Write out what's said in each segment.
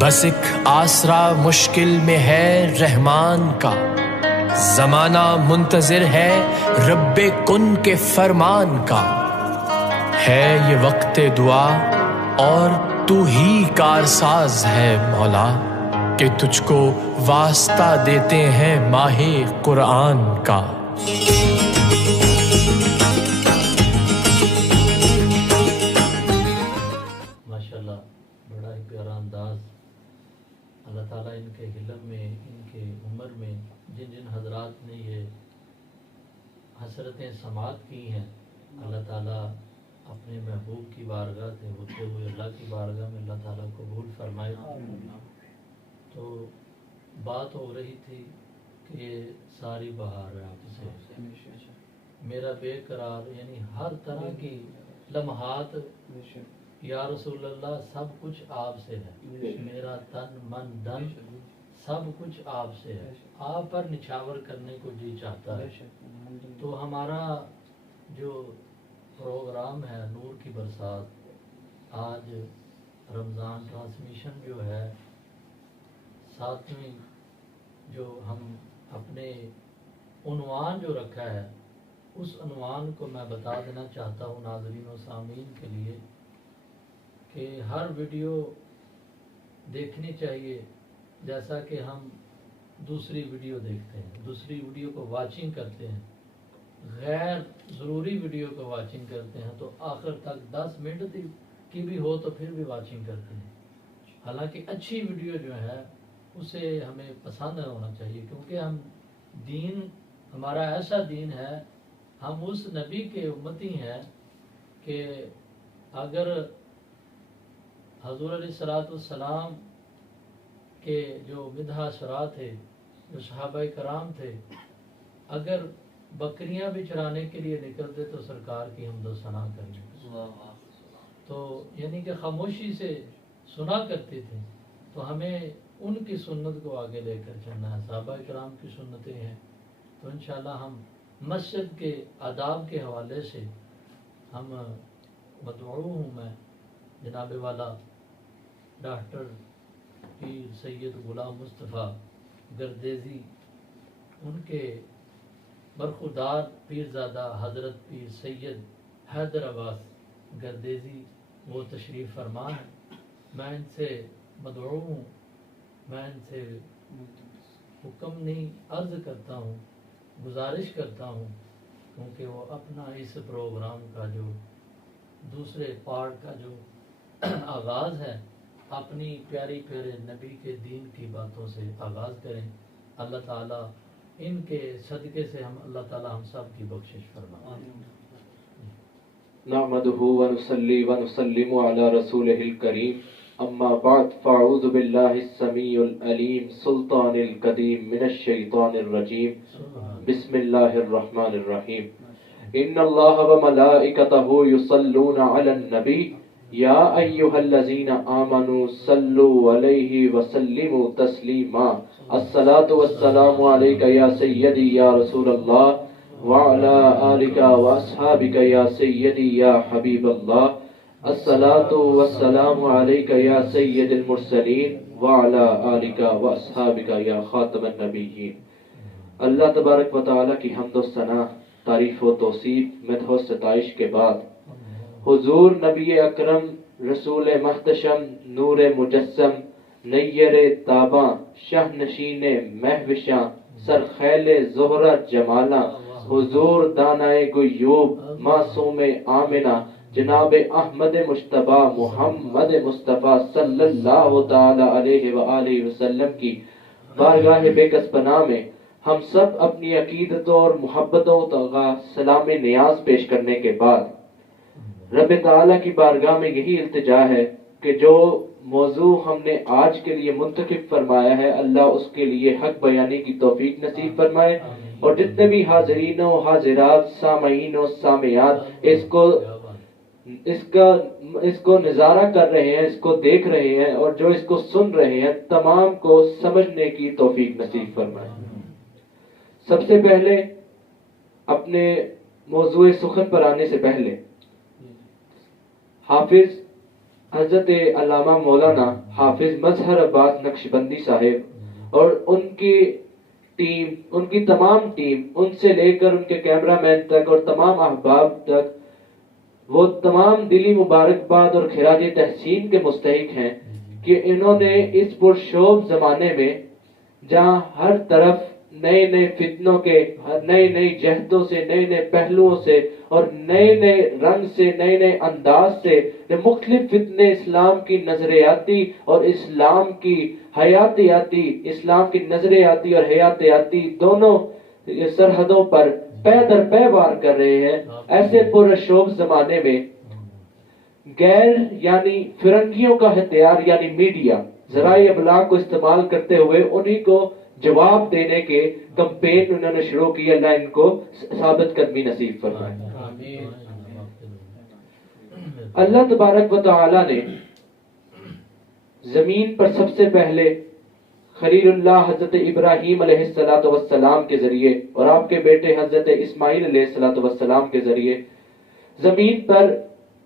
بس ایک آسرا مشکل میں ہے رحمان کا، زمانہ منتظر ہے رب کن کے فرمان کا، ہے یہ وقت دعا اور تو ہی کارساز ہے مولا، کہ تجھ کو واسطہ دیتے ہیں ماہ قرآن کا۔ ماشاءاللہ، بڑا ہی پیارا انداز۔ اللہ تعالیٰ ان کے علم میں، ان کے عمر میں جن جن حضرات نے یہ حسرتیں سماعت کی ہیں، اللہ تعالیٰ اپنے محبوب کی بارگاہ سے ہوتے ہوئے اللہ کی بارگاہ میں اللہ تعالیٰ قبول فرمائے۔ تو بات ہو رہی تھی کہ ساری بہار ہے آپ سے، میرا بے قرار، یعنی ہر طرح کی لمحات یا رسول اللہ سب کچھ آپ سے ہے، میرا تن من دن سب کچھ آپ سے ہے، آپ پر نچھاور کرنے کو جی چاہتا ہے۔ تو ہمارا جو پروگرام ہے نور کی برسات، آج رمضان ٹرانسمیشن جو ہے 7ویں، جو ہم اپنے عنوان جو رکھا ہے اس عنوان کو میں بتا دینا چاہتا ہوں ناظرین و سامعین کے لیے کہ ہر ویڈیو دیکھنی چاہیے جیسا کہ ہم دوسری ویڈیو دیکھتے ہیں، دوسری ویڈیو کو واچنگ کرتے ہیں، غیر ضروری ویڈیو کو واچنگ کرتے ہیں تو آخر تک 10 منٹ کی بھی ہو تو پھر بھی واچنگ کرتے ہیں۔ حالانکہ اچھی ویڈیو جو ہے اسے ہمیں پسند ہونا چاہیے، کیونکہ ہم دین، ہمارا ایسا دین ہے، ہم اس نبی کے امتی ہیں کہ اگر حضور علیہ السلام کے جو مدح اسرات تھے، جو صحابہ کرام تھے، اگر بکریاں بھی چرانے کے لیے نکلتے تو سرکار کی حمد و ثنا کرنے، تو یعنی کہ خاموشی سے سنا کرتے تھے۔ تو ہمیں ان کی سنت کو آگے لے کر چلنا ہے، صحابہ کرام کی سنتیں ہیں۔ تو انشاءاللہ ہم مسجد کے آداب کے حوالے سے ہم مدعو ہوں میں جناب والا ڈاکٹر پیر سید غلام مصطفیٰ گردیزی، ان کے برخوردار پیرزادہ حضرت پیر سید حیدر عباس گردیزی وہ تشریف فرما ہے۔ میں ان سے مدعو ہوں، میں ان سے حکم نہیں عرض کرتا ہوں، گزارش کرتا ہوں، کیونکہ وہ اپنا اس پروگرام کا جو دوسرے پارٹ کا جو آغاز ہے اپنی پیاری پیارے نبی کے دین کی باتوں سے آغاز کریں۔ اللہ تعالیٰ ان کے صدقے سے اللہ تعالیٰ ہم سب کی بخشش فرمائے۔ نحمده ونصلي ونسلم على رسوله الكريم، اما بعد، فاعوذ بالله السميع العليم سلطان القديم من الشيطان الرجيم، بسم الله الرحمن الرحيم، ان الله وملائكته يصلون على النبي يا ايها الذين آمنوا صلوا عليه وسلموا تسليما، الصلاة والسلام عليك يا سيدي يا رسول الله وعلى آلك وأصحابك يا سيدي يا حبيب الله، الصلاة والسلام عليك يا سيد المرسلين وعلى آلك وأصحابك يا خاتم النبيين۔ اللہ تبارک و تعالیٰ کی حمد و ثنا، تعریف و توصیف، مدح و ستائش کے بعد حضور نبی اکرم رسول محتشم نور مجسم نیر تاباں شاہ نشین مہوشاں سرخیل زہرہ جمالاں حضور دانائے غیوب معصوم آمنہ جناب احمد مجتبیٰ محمد مصطفیٰ صلی اللہ تعالی علیہ وآلہ وسلم کی بارگاہ بے کس پناہ میں ہم سب اپنی عقیدتوں اور محبتوں کا سلام نیاز پیش کرنے کے بعد رب تعالیٰ کی بارگاہ میں یہی التجا ہے کہ جو موضوع ہم نے آج کے لیے منتخب فرمایا ہے، اللہ اس کے لیے حق بیانی کی توفیق نصیب فرمائے، اور جتنے بھی حاضرین و حاضرات، سامعین و سامعات اس کو نظارہ کر رہے ہیں، اس کو دیکھ رہے ہیں، اور جو اس کو سن رہے ہیں، تمام کو سمجھنے کی توفیق نصیب فرمائے۔ سب سے پہلے اپنے موضوع سخن پر آنے سے پہلے حافظ حضرت علامہ مولانا حافظ مظہر عباس نقشبندی صاحب اور ان کی ٹیم، ان کی تمام ٹیم، ان سے لے کر ان کے کیمرہ مین تک اور تمام احباب تک، وہ تمام دلی مبارکباد اور خراج تحسین کے مستحق ہیں کہ انہوں نے اس پرشوب زمانے میں جہاں ہر طرف نئے نئے فتنوں کے نئے نئے جہدوں سے، نئے نئے پہلوؤں سے اور نئے نئے رنگ سے، نئے نئے انداز سے مختلف فتنے اسلام کی نظریاتی اور اسلام کی حیاتیاتی، اسلام کی نظریاتی اور حیاتیاتی دونوں سرحدوں پر پے در پے وار کر رہے ہیں، ایسے پرشوب زمانے میں غیر یعنی فرنگیوں کا ہتھیار یعنی میڈیا، ذرائع ابلاغ کو استعمال کرتے ہوئے انہی کو جواب دینے کے کمپین انہوں نے شروع کی. اللہ ان کو ثابت قدمی نصیب فرمائے. اللہ تبارک و تعالی نے زمین پر سب سے پہلے خلیل اللہ حضرت ابراہیم علیہ السلام کے ذریعے اور آپ کے بیٹے حضرت اسماعیل علیہ السلام کے ذریعے زمین پر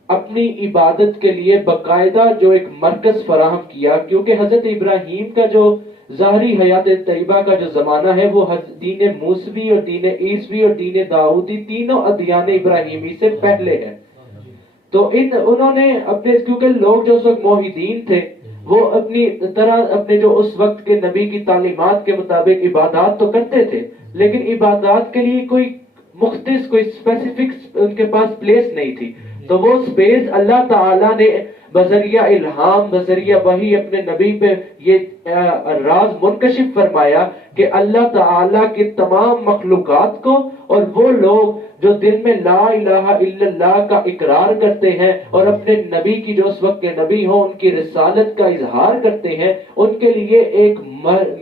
اپنی عبادت کے لیے باقاعدہ جو ایک مرکز فراہم کیا، کیونکہ حضرت ابراہیم کا جو ظاہری حیات طیبہ کا جو زمانہ ہے وہ دین موسوی اور دین عیسوی اور دین داؤدی تینوں ادیان ابراہیمی سے پہلے ہے. تو انہوں نے اپنے، کیونکہ لوگ جو اس وقت موحدین تھے وہ اپنی طرح اپنے جو اس وقت کے نبی کی تعلیمات کے مطابق عبادات تو کرتے تھے، لیکن عبادات کے لیے کوئی مختص، کوئی اسپیسیفک ان کے پاس پلیس نہیں تھی. تو وہ سپیس اللہ تعالیٰ نے بذریعہ الہام، بذریعہ وحی اپنے نبی پہ یہ راز منکشف فرمایا کہ اللہ تعالیٰ کی تمام مخلوقات کو اور وہ لوگ جو دل میں لا الہ الا اللہ کا اقرار کرتے ہیں اور اپنے نبی کی جو اس وقت کے نبی ہوں ان کی رسالت کا اظہار کرتے ہیں، ان کے لیے ایک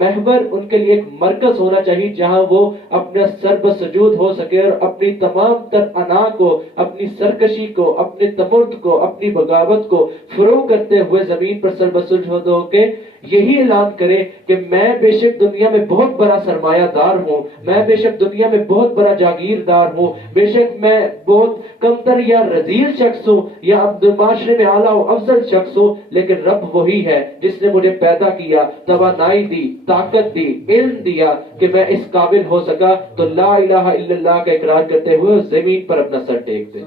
محور، ان کے لیے ایک مرکز ہونا چاہیے جہاں وہ اپنا سر بسجود ہو سکے اور اپنی تمام تر انا کو، اپنی سرکشی کو، اپنے تمرد کو، اپنی بغاوت کو فروغ کرتے ہوئے زمین پر سر بسجود ہو کے یہی اعلان کرے کہ میں بے شک دنیا میں بہت بڑا سرمایہ دار ہوں، میں بے شک دنیا میں بہت بڑا جاگیردار ہوں، بے شک میں بہت کمتر یا رذیل شخص ہوں یا معاشرے میں اعلیٰ و افضل شخص ہوں، لیکن رب وہی ہے جس نے مجھے پیدا کیا، توانائی دی، طاقت دی، علم دیا کہ میں اس قابل ہو سکا. تو لا الہ الا اللہ کا اقرار کرتے ہوئے زمین پر اپنا سر ٹیک دے.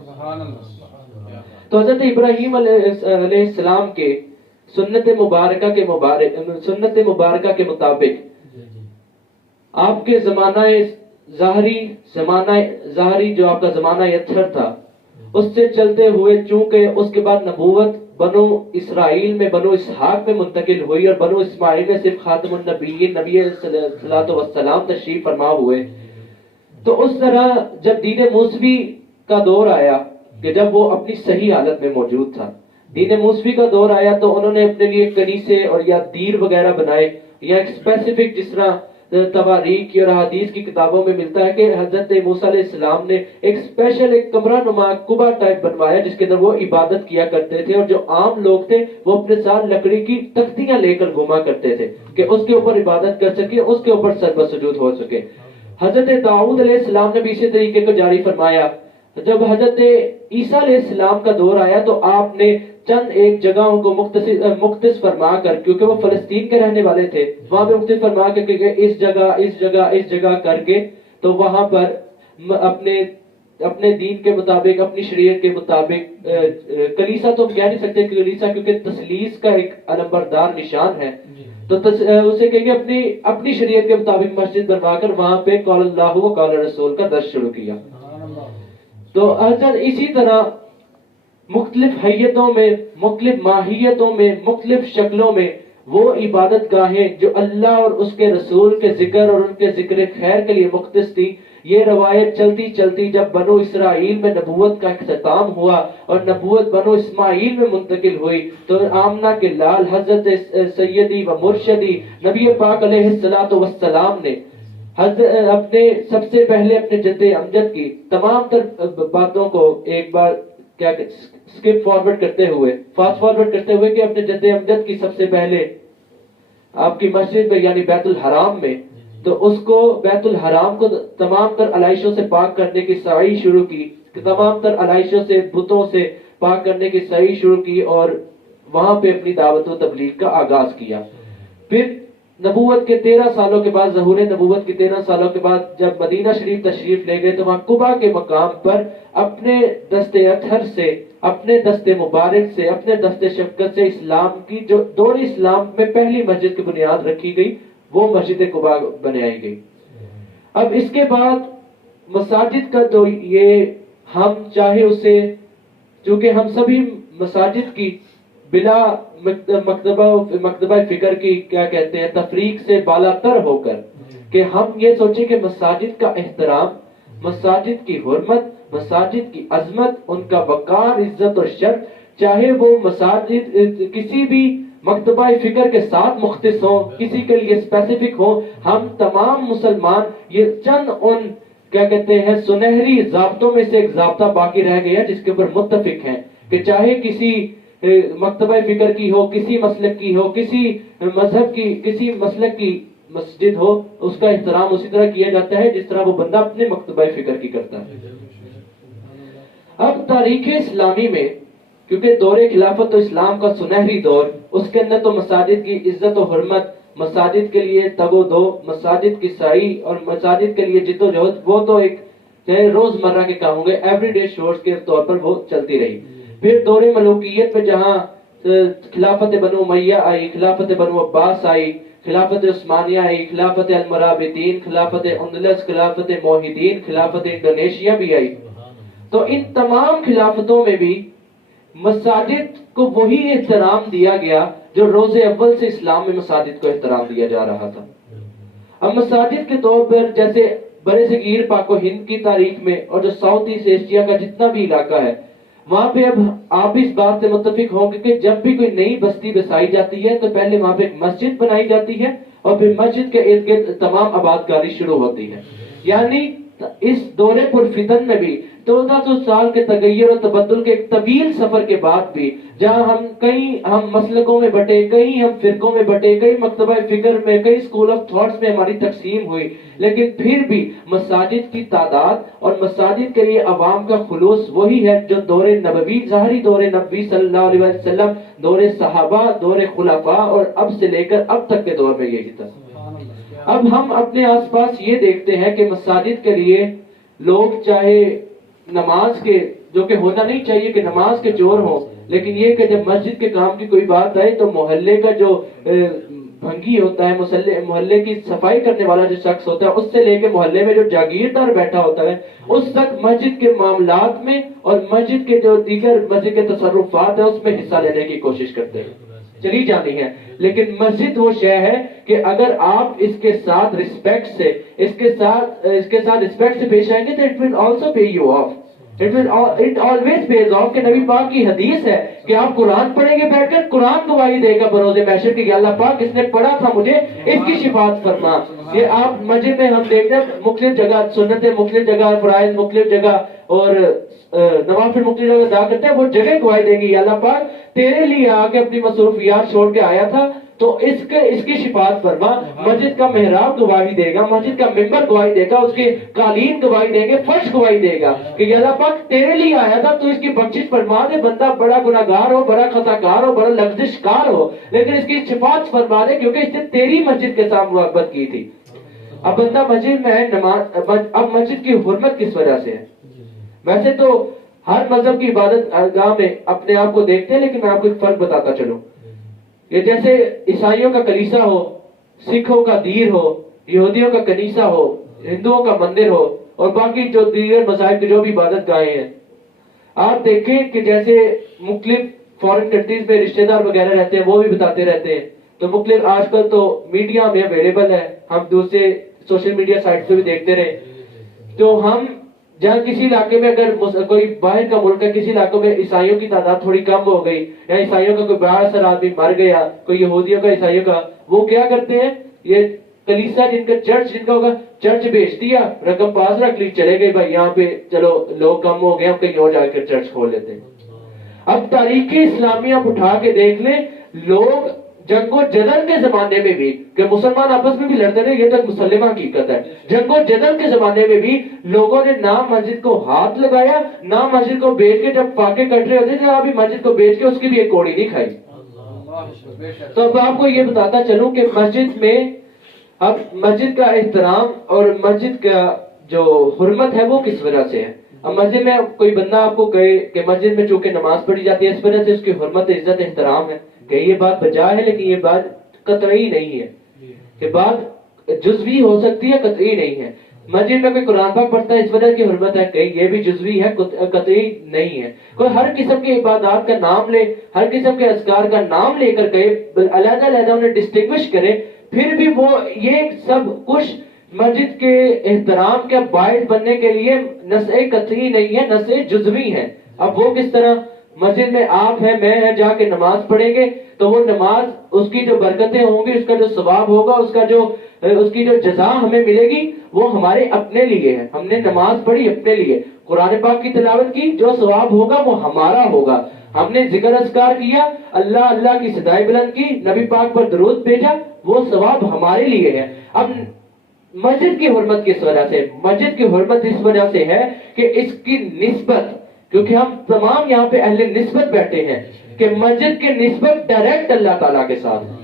تو حضرت ابراہیم علیہ السلام کے سنت مبارکہ کے مطابق آپ کے زمانہ ظاہری جو آپ کا زمانہ اطہر تھا اس سے چلتے ہوئے، چونکہ اس کے بعد نبوت بنو اسرائیل میں، بنو اسحاق میں منتقل ہوئی اور بنو اسماعیل میں صرف خاتم النبیین نبی صلی اللہ علیہ وسلم تشریف فرما ہوئے. تو اس طرح جب دین موسوی کا دور آیا کہ جب وہ اپنی صحیح حالت میں موجود تھا، دین موسوی کا دور آیا تو انہوں نے اپنے لیے کنیسے اور یا دیر وغیرہ بنائے یا ایک اسپیسیفک، جس طرح تواریخ اور حدیث کی کتابوں میں ملتا ہے کہ حضرت موسیٰ علیہ السلام نے ایک اسپیشل ایک کمرہ نما کبا ٹائپ بنوایا جس کے اندر وہ عبادت کیا کرتے تھے، اور جو عام لوگ تھے وہ اپنے ساتھ لکڑی کی تختیاں لے کر گھوما کرتے تھے کہ اس کے اوپر عبادت کر سکے، اس کے اوپر سر بسجود ہو سکے. حضرت داؤد علیہ السلام نے بھی اسی طریقے کو جاری فرمایا. جب حضرت عیسیٰ علیہ السلام کا دور آیا تو آپ نے چند ایک جگہوں کو مختص فرما کر، کیونکہ وہ فلسطین کے رہنے والے تھے، وہاں پہ مختص فرما کر کہ اس جگہ کر کے تو وہاں پر اپنے دین کے مطابق، اپنی شریعت کے مطابق، کلیسا تو کہہ نہیں سکتے کلیسا کیونکہ تثلیث کا ایک علمبردار نشان ہے، تو اسے کہ اپنی شریعت کے مطابق مسجد بنوا کر وہاں پہ قول اللہ و قول رسول کا درس شروع کیا. تو حضرت اسی طرح مختلف حیتوں میں، مختلف ماہیتوں میں، مختلف شکلوں میں وہ عبادت گاہیں جو اللہ اور اس کے رسول کے ذکر اور ان کے ذکر خیر کے لیے مختص تھی، یہ روایت چلتی چلتی جب بنو اسرائیل میں نبوت کا اختتام ہوا اور نبوت بنو اسماعیل میں منتقل ہوئی تو آمنہ کے لال حضرت سیدی و مرشدی نبی پاک علیہ السلام نے اپنے سب سے پہلے اپنے جد امجد کی تمام تر باتوں کو ایک بار کیا اسکپ فارورڈ کرتے ہوئے، فاسٹ فارورڈ کرتے ہوئے کہ اپنے جد امجد کی سب سے پہلے آپ کی مسجد میں یعنی بیت الحرام میں، تو اس کو بیت الحرام کو تمام تر علائشوں سے پاک کرنے کی سعی شروع کی، تمام تر علائشوں سے، بتوں سے پاک کرنے کی سعی شروع کی اور وہاں پہ اپنی دعوت و تبلیغ کا آغاز کیا. پھر نبوت کے 13 سالوں کے بعد، ظہور نبوت کے 13 سالوں کے بعد جب مدینہ شریف تشریف لے گئے تو وہاں قباء کے مقام پر اپنے دست اطہر سے، اپنے دست مبارک سے، اپنے دست شفقت سے اسلام کی جو دور اسلام میں پہلی مسجد کی بنیاد رکھی گئی، وہ مسجد قباء بنائی گئی. اب اس کے بعد مساجد کا تو یہ ہم چاہے اسے، چونکہ ہم سبھی مساجد کی بلا مکتبہ فکر کی کیا کہتے ہیں تفریق سے بالا تر ہو کر کہ ہم یہ سوچیں کہ مساجد کا احترام، مساجد کی حرمت، مساجد کی عظمت، ان کا وقار، عزت اور شرف، چاہے وہ مساجد کسی بھی مکتبہ فکر کے ساتھ مختص ہوں، کسی کے لیے اسپیسیفک ہوں، ہم تمام مسلمان یہ چند ان کیا کہتے ہیں سنہری ضابطوں میں سے ایک ضابطہ باقی رہ گیا جس کے اوپر متفق ہیں کہ چاہے کسی مکتبہ فکر کی ہو، کسی مسلک کی ہو، کسی مذہب کی، کسی مسلک کی مسجد ہو، اس کا احترام اسی طرح کیا جاتا ہے جس طرح وہ بندہ اپنے مکتبہ فکر کی کرتا ہے. اب تاریخ اسلامی میں کیونکہ دور خلافت تو اسلام کا سنہری دور، اس کے اندر تو مساجد کی عزت و حرمت، مساجد کے لیے تگ و دو، مساجد کی سعی اور مساجد کے لیے جد و جہد، وہ تو ایک روزمرہ کے کام ہو گئے، ایوری ڈے شورز کے طور پر وہ چلتی رہی. پھر دور ملوکیت میں جہاں خلافت بنو امیہ آئی، خلافت بنو عباس آئی، خلافت عثمانیہ آئی، خلافت المرابطین، خلافت اندلس، خلافت موحدین، خلافت انڈونیشیا بھی آئی. تو ان تمام خلافتوں میں بھی مساجد کو وہی احترام دیا گیا جو روز اول سے اسلام میں مساجد کو احترام دیا جا رہا تھا. اب مساجد کے طور پر جیسے برے صغیر پاک و ہند کی تاریخ میں اور جو ساؤتھ ایسٹ ایشیا کا جتنا بھی علاقہ ہے وہاں پہ اب آپ اس بات سے متفق ہوں گے کہ جب بھی کوئی نئی بستی بسائی جاتی ہے تو پہلے وہاں پہ ایک مسجد بنائی جاتی ہے اور پھر مسجد کے ارد گرد تمام آبادکاری شروع ہوتی ہے. یعنی اس دور پرفتن میں بھی 1400 سال کے تغیر و تبدل کے ایک طویل سفر کے بعد بھی جہاں ہم مسلکوں میں بٹے، کہیں ہم فرقوں میں بٹے، کئی مکتبہ فکر میں، کئی اسکول آف تھاٹس میں ہماری تقسیم ہوئی، لیکن پھر بھی مساجد کی تعداد اور مساجد کے لیے عوام کا خلوص وہی ہے جو دور نبوی، ظاہری دور نبوی صلی اللہ علیہ وسلم، دور صحابہ، دور خلفاء اور اب سے لے کر اب تک کے دور میں یہی تھا. اب ہم اپنے آس پاس یہ دیکھتے ہیں کہ مساجد کے لیے لوگ چاہے نماز کے، جو کہ ہونا نہیں چاہیے کہ نماز کے چور ہوں، لیکن یہ کہ جب مسجد کے کام کی کوئی بات آئے تو محلے کا جو بھنگی ہوتا ہے، محلے کی صفائی کرنے والا جو شخص ہوتا ہے، اس سے لے کے محلے میں جو جاگیردار بیٹھا ہوتا ہے، اس تک مسجد کے معاملات میں اور مسجد کے جو دیگر مسجد کے تصرفات ہیں اس میں حصہ لینے کی کوشش کرتے ہیں. چلی جانی ہے، لیکن مسجد وہ شے ہے کہ اگر آپ اس کے ساتھ رسپیکٹ سے پیش آئیں گے تو it will also pay you off. It always pays off کہ نبی پاک کی حدیث ہے کہ آپ قرآن پڑھیں گے بیٹھ کر، قرآن گواہی دے گا بروز محشر کہ اللہ پاک اس نے پڑھا تھا مجھے، اس کی شفاعت فرما. یہ آپ مسجد میں ہم دیکھتے ہیں مختلف جگہ سنتیں، مختلف جگہ فرائض، مختلف جگہ اور نوافل مختلف جگہ ادا کرتے ہیں، وہ جگہ گواہی دیں گی اللہ پاک تیرے لیے آ کے اپنی مصروفیات چھوڑ کے آیا تھا تو اس کی شفاعت فرما. مسجد کا محراب گواہی دے گا، مسجد کا ممبر گواہی دے گا، اس کے قالین گواہی دیں گے، فرش گواہی دے گا کہ اللہ پاک تیرے لیے آیا تھا تو اس کی بخشش فرما دے. بندہ بڑا گناہگار ہو، بڑا خطا کار ہو، بڑا لغزش کار ہو، لیکن اس کی شفاعت فرما دے کیونکہ اس نے تیری مسجد کے ساتھ محبت کی تھی. اب بندہ مسجد میں ہے، نماز، اب مسجد کی حرمت کس وجہ سے ہے؟ ویسے تو ہر مذہب کی عبادت گاہ میں اپنے آپ کو دیکھتے ہیں، لیکن میں آپ کو ایک فرق بتاتا چلوں. یہ جیسے عیسائیوں کا کلیسا ہو، سکھوں کا دیر ہو، یہودیوں کا کنیسہ ہو، ہندوؤں کا مندر ہو اور باقی جو دیگر مذاہب کی جو بھی عبادت گاہیں ہیں، آپ دیکھیں کہ جیسے مختلف فورن کنٹریز میں رشتہ دار وغیرہ رہتے ہیں، وہ بھی بتاتے رہتے ہیں. تو مختلف آج کل تو میڈیا میں اویلیبل ہے، ہم دوسرے سوشل میڈیا سائٹ پہ بھی دیکھتے رہے. تو ہم جہاں کسی علاقے میں اگر کوئی باہر کا ملک ہے، کسی علاقوں میں عیسائیوں کی تعداد تھوڑی کم ہو گئی یا عیسائیوں کا کوئی بڑا سر آدمی مر گیا، کوئی یہودیوں کا، عیسائیوں کا، وہ کیا کرتے ہیں؟ یہ کلیسا جن کا چرچ جن کا ہوگا، چرچ بیچ دیا، رقم پاس رکھ لی، چلے گئے بھائی یہاں پہ چلو لوگ کم ہو گئے، ہم کہیں اور جا کر چرچ کھول لیتے ہیں. اب تاریخ اسلامیہ آپ اٹھا کے دیکھ لیں، لوگ جنگ و جدل کے زمانے میں بھی کہ مسلمان آپس میں بھی لڑتے رہے، یہ تو ایک مسلمہ حقیقت ہے. جنگ و جدل کے زمانے میں بھی لوگوں نے نام مسجد کو ہاتھ لگایا، نام مسجد کو بیچ کے جب فاقے کٹ رہے ہوتے تھے ابھی مسجد کو بیچ کے اس کی بھی ایک کوڑی نہیں کھائی. تو اب آپ کو یہ بتاتا چلوں کہ مسجد میں اب مسجد کا احترام اور مسجد کا جو حرمت ہے وہ کس وجہ سے ہے. اب مسجد میں کوئی بندہ آپ کو کہے کہ مسجد میں چونکہ نماز پڑھی جاتی ہے اس وجہ سے اس کی حرمت عزت احترام ہے، کہ یہ بات بجا ہے، لیکن یہ بات قطعی نہیں ہے، کہ بات جزوی ہو سکتی ہے، قطعی نہیں ہے. مسجد میں کوئی قرآن پاک پڑھتا ہے اس وجہ کی حرمت ہے، کہ یہ بھی جزوی ہے، قطعی نہیں ہے. کوئی ہر قسم کی عبادات کا نام لے، ہر قسم کے اذکار کا نام لے کر کہے، علیحدہ علیحدہ انہیں ڈسٹنگوش کرے، پھر بھی وہ یہ سب کچھ مسجد کے احترام کا باعث بننے کے لیے نسع قطعی نہیں ہے، نسع جزوی ہے. اب وہ کس طرح؟ مسجد میں آپ ہیں، میں ہیں، جا کے نماز پڑھیں گے تو وہ نماز اس کی جو برکتیں ہوں گی، اس کا جو ثواب ہوگا، اس کی جو جزا ہمیں ملے گی وہ ہمارے اپنے لیے ہے. ہم نے نماز پڑھی اپنے لیے، قرآن پاک کی تلاوت کی، جو ثواب ہوگا وہ ہمارا ہوگا. ہم نے ذکر اذکار کیا، اللہ اللہ کی صدائے بلند کی، نبی پاک پر درود بھیجا، وہ ثواب ہمارے لیے ہے. اب مسجد کی حرمت کس وجہ سے؟ مسجد کی حرمت اس وجہ سے ہے کہ اس کی نسبت، کیونکہ ہم تمام یہاں پہ اہل نسبت بیٹھے ہیں، کہ مسجد کی نسبت ڈائریکٹ اللہ تعالیٰ کے ساتھ ہے،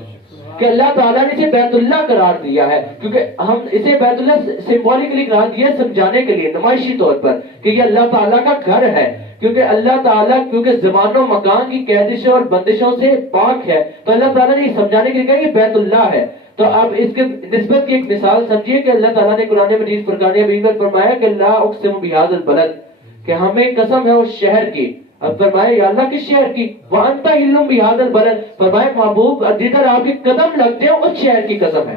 کہ اللہ تعالیٰ نے اسے بیت اللہ قرار دیا ہے. کیونکہ ہم اسے بیت اللہ سمبولکلی قرار دیا سمجھانے کے لیے، نمائشی طور پر کہ یہ اللہ تعالیٰ کا گھر ہے. کیونکہ اللہ تعالیٰ کیونکہ زمان و مکان کی قیدشوں اور بندشوں سے پاک ہے، تو اللہ تعالیٰ نے یہ سمجھانے کے لیے کہا کہ بیت اللہ ہے. تو اب اس کے نسبت کی ایک مثال سمجھیے کہ اللہ تعالیٰ نے قرآن مجید فرقان حمید میں فرمایا کہ لا اقسم بہذا البلد، کہ ہمیں قسم ہے اس شہر کی. اب فرمایا یا اللہ کس شہر کی؟ وانت حل بہذا البلد، فرمایا محبوب جدھر آپ کے قدم لگتے ہیں اس شہر کی قسم ہے.